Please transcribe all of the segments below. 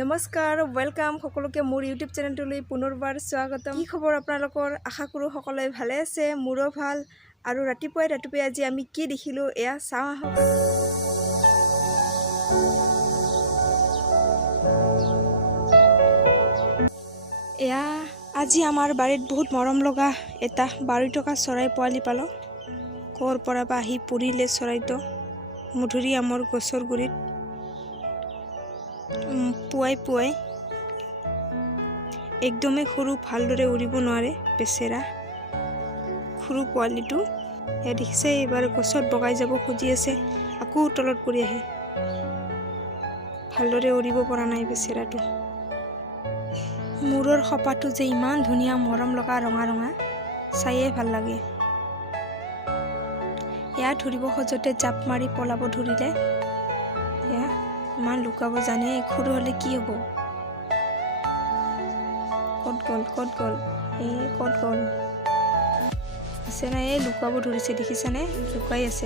নমস্কাৰ ওয়েলকাম সকলোকে মোৰ ইউটিউব চেনেলটোলৈ পুনৰবাৰ স্বাগতম। কি খবৰ আপোনালোকৰ? আশা কৰোঁ সকলোৱে ভালে আছে, মোৰো ভাল। আৰু ৰাতিপুৱাই আজি আমি কি দেখিলোঁ এয়া চাওঁ আহক। এয়া আজি আমাৰ বাৰীত বহুত মৰম লগা এটা বাঢ়ি থকা চৰাই পোৱালি পালোঁ। ক'ৰ পৰা বা আহি পৰিলে চৰাইটো মধুৰি আমৰ গছৰ গুৰিত পুৱাই একদমেই সৰু, ভালদৰে উৰিব নোৱাৰে বেচেৰা সৰু পোৱালিটো। এয়া দেখিছে, এইবাৰ গছত বগাই যাব খুজি আছে, আকৌ তলত পৰি আহে। ভালদৰে উৰিব পৰা নাই বেচেৰাটো। মূৰৰ খপাটো যে ইমান ধুনীয়া, মৰম লগা, ৰঙা ৰঙা, চায়ে ভাল লাগে। এয়া ধৰিব খোজোতে জাপ মাৰি পলাব ধৰিলে। এয়া ইমান লুকাব জানে, সৰু হ'লে কি হ'ব? ক'ত গ'ল ক'ত গ'ল আছে নাই? এই লুকাব ধৰিছে, দেখিছানে? লুকাই আছে।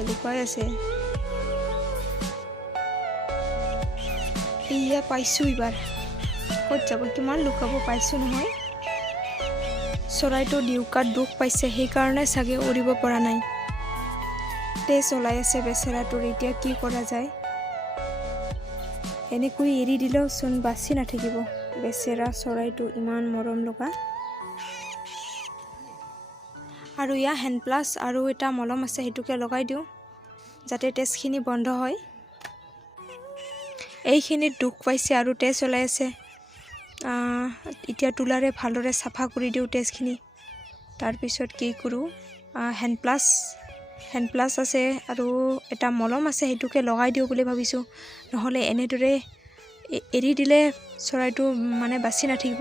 এয়া পাইছোঁ, এইবাৰ ক'ত যাব? কিমান লুকাব, পাইছোঁ নহয়। চৰাইটো ডিউকাত দুখ পাইছে, সেইকাৰণে চাগে উৰিব পৰা নাই। তেজ ওলাই আছে বেচেৰাটোৰ। এতিয়া কি কৰা যায়? এনেকৈ এৰি দিলেও চোন বাচি নাথাকিব বেচেৰা চৰাইটো, ইমান মৰম লগা। আৰু ইয়াৰ হেণ্ড প্লাছ আৰু এটা মলম আছে, সেইটোকে লগাই দিওঁ যাতে তেজখিনি বন্ধ হয়। এইখিনিত দুখ পাইছে আৰু তেজ ওলাই আছে। এতিয়া তুলাৰে ভালদৰে চাফা কৰি দিওঁ তেজখিনি। তাৰপিছত কি কৰোঁ, হেণ্ড প্লাছ আছে আৰু এটা মলম আছে, সেইটোকে লগাই দিওঁ বুলি ভাবিছোঁ। নহ'লে এনেদৰে এৰি দিলে চৰাইটো মানে বাচি নাথাকিব।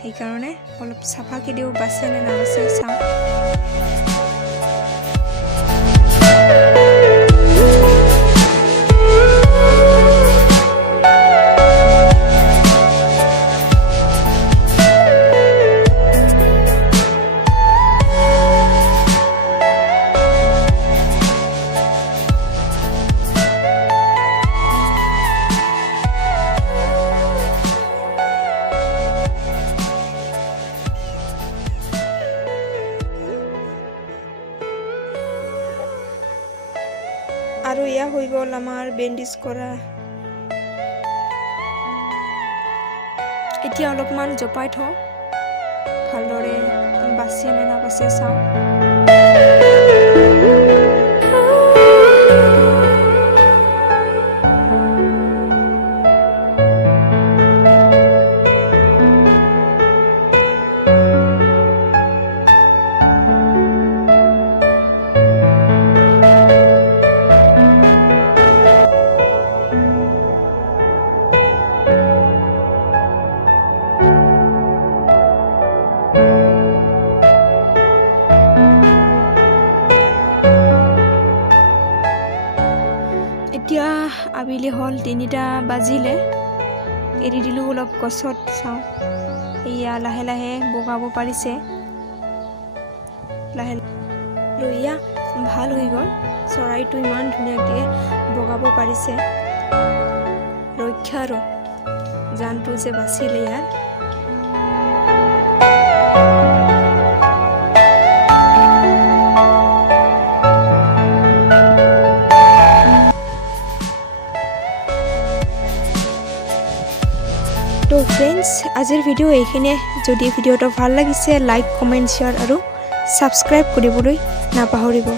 সেইকাৰণে অলপ চাফাকৈ দিওঁ, বাচে নে নাবাচে চাওঁ। আৰু এয়া হৈ গ'ল আমাৰ বেণ্ডেজ কৰা। এতিয়া অলপমান জপাই থওঁ, ভালদৰে বাচে নে নাবাচে চাওঁ। এতিয়া আবেলি হ'ল, 3টা বাজিলে। এৰি দিলোঁ অলপ গছত, চাওঁ। এয়া লাহে লাহে বগাব পাৰিছে, লাহে আৰু এয়া ভাল হৈ গ'ল। চৰাইটো ইমান ধুনীয়াকৈ বগাব পাৰিছে। ৰক্ষা আৰু জানটো যে বাচিলে ইয়াৰ। তো ফ্ৰেণ্ডছ, আজিৰ ভিডিঅ' এইখিনিয়ে। যদি ভিডিঅ'টো ভাল লাগিছে, লাইক, কমেণ্ট, শ্বেয়াৰ আৰু ছাবস্ক্ৰাইব কৰিবলৈ নাপাহৰিব।